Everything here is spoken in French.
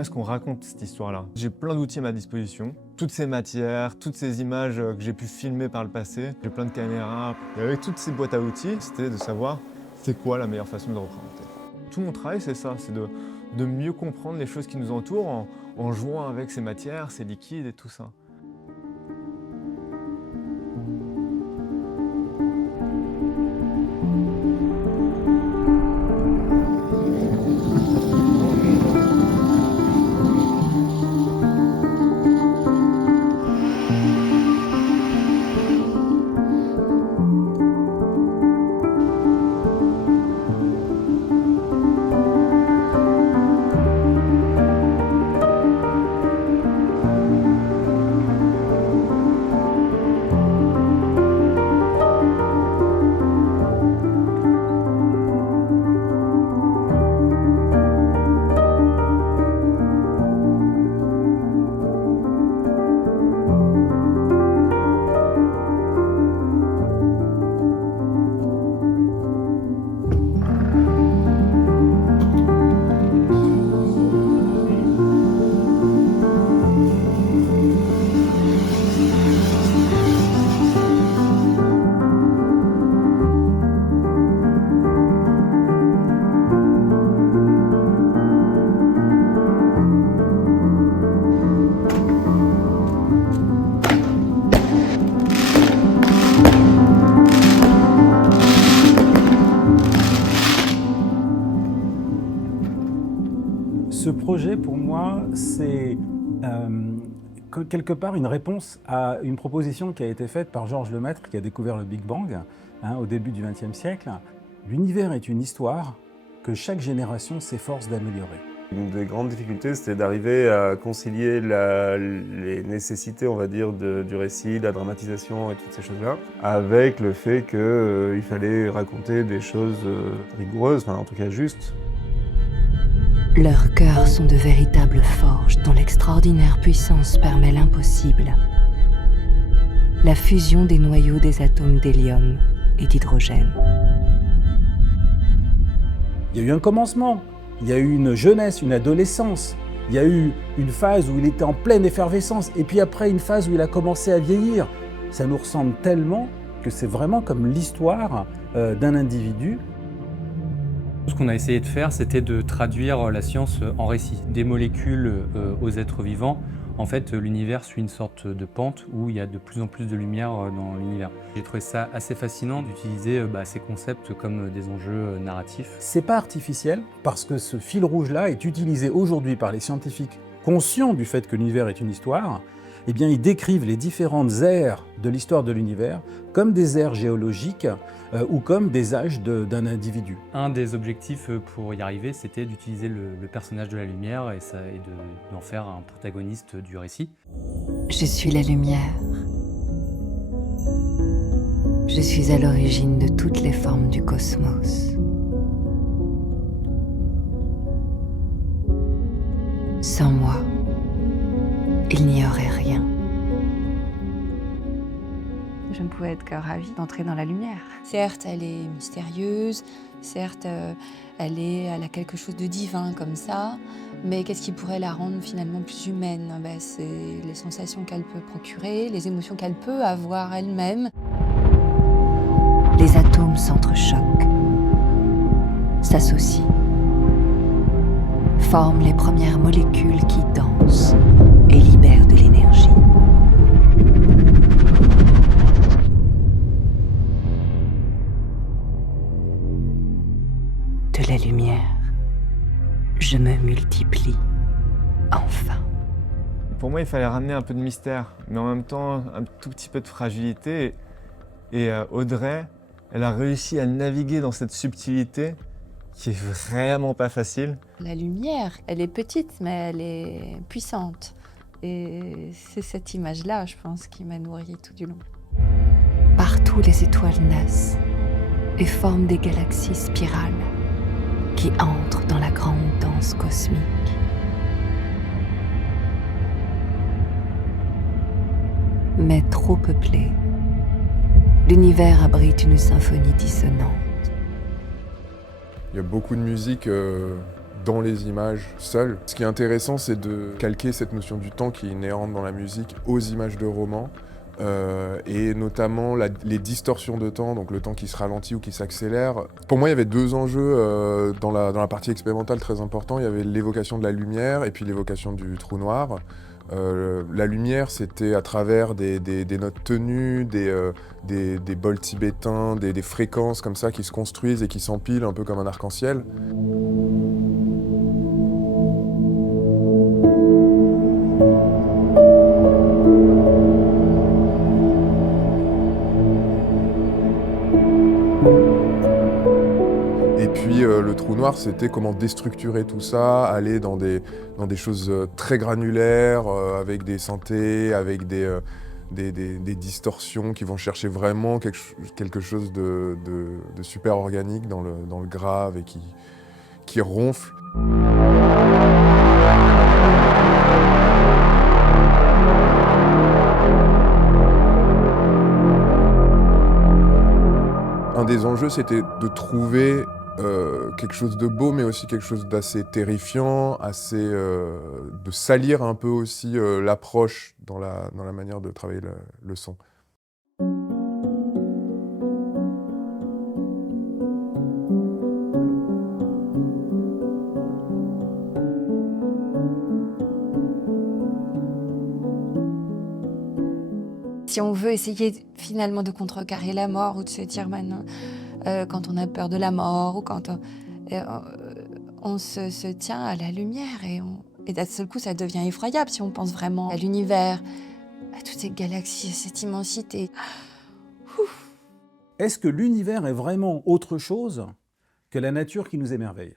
comment est-ce qu'on raconte cette histoire-là. J'ai plein d'outils à ma disposition, toutes ces matières, toutes ces images que j'ai pu filmer par le passé, j'ai plein de caméras. Et avec toutes ces boîtes à outils, c'était de savoir c'est quoi la meilleure façon de le représenter. Tout mon travail, c'est ça, c'est de mieux comprendre les choses qui nous entourent en jouant avec ces matières, ces liquides et tout ça. Ce projet, pour moi, c'est quelque part une réponse à une proposition qui a été faite par Georges Lemaître, qui a découvert le Big Bang au début du XXe siècle. L'univers est une histoire que chaque génération s'efforce d'améliorer. Une des grandes difficultés, c'était d'arriver à concilier les nécessités, on va dire, du récit, de la dramatisation et toutes ces choses-là, avec le fait qu'il fallait raconter des choses rigoureuses, enfin en tout cas justes. Leurs cœurs sont de véritables forges dont l'extraordinaire puissance permet l'impossible. La fusion des noyaux des atomes d'hélium et d'hydrogène. Il y a eu un commencement, il y a eu une jeunesse, une adolescence, il y a eu une phase où il était en pleine effervescence, et puis après une phase où il a commencé à vieillir. Ça nous ressemble tellement que c'est vraiment comme l'histoire d'un individu. Ce qu'on a essayé de faire, c'était de traduire la science en récit. Des molécules aux êtres vivants. En fait, l'univers suit une sorte de pente où il y a de plus en plus de lumière dans l'univers. J'ai trouvé ça assez fascinant d'utiliser ces concepts comme des enjeux narratifs. C'est pas artificiel, parce que ce fil rouge-là est utilisé aujourd'hui par les scientifiques conscients du fait que l'univers est une histoire. Eh bien, ils décrivent les différentes ères de l'histoire de l'univers comme des ères géologiques ou comme des âges d'un individu. Un des objectifs pour y arriver, c'était d'utiliser le personnage de la lumière et d'en faire un protagoniste du récit. Je suis la lumière. Je suis à l'origine de toutes les formes du cosmos. Sans moi, il n'y aurait rien. Je ne pouvais être que ravie d'entrer dans la lumière. Certes, elle est mystérieuse, certes, elle a quelque chose de divin comme ça, mais qu'est-ce qui pourrait la rendre finalement plus humaine? C'est les sensations qu'elle peut procurer, les émotions qu'elle peut avoir elle-même. Les atomes s'entrechoquent, s'associent, forment les premières molécules qui dansent et libèrent de l'énergie. De la lumière, je me multiplie, enfin. Pour moi, il fallait ramener un peu de mystère, mais en même temps, un tout petit peu de fragilité. Et Audrey, elle a réussi à naviguer dans cette subtilité qui est vraiment pas facile. La lumière, elle est petite, mais elle est puissante. Et c'est cette image-là, je pense, qui m'a nourrie tout du long. Partout, les étoiles naissent et forment des galaxies spirales qui entrent dans la grande danse cosmique. Mais trop peuplé, l'univers abrite une symphonie dissonante. Il y a beaucoup de musique dans les images seules. Ce qui est intéressant, c'est de calquer cette notion du temps qui est inhérente dans la musique aux images de romans, et notamment les distorsions de temps, donc le temps qui se ralentit ou qui s'accélère. Pour moi, il y avait deux enjeux dans la partie expérimentale très importants. Il y avait l'évocation de la lumière et puis l'évocation du trou noir. La lumière, c'était à travers des notes tenues, des bols tibétains, des fréquences comme ça qui se construisent et qui s'empilent un peu comme un arc-en-ciel. Et puis le trou noir, c'était comment déstructurer tout ça, aller dans des choses très granulaires, avec des synthés, avec des distorsions qui vont chercher vraiment quelque chose de super organique dans le grave et qui ronfle. Un des enjeux, c'était de trouver quelque chose de beau, mais aussi quelque chose d'assez terrifiant, de salir un peu aussi l'approche dans la manière de travailler le son. Si on veut essayer finalement de contrecarrer la mort ou de se dire maintenant, quand on a peur de la mort ou quand on se tient à la lumière et d'un seul coup ça devient effroyable si on pense vraiment à l'univers, à toutes ces galaxies, à cette immensité. Est-ce que l'univers est vraiment autre chose que la nature qui nous émerveille ?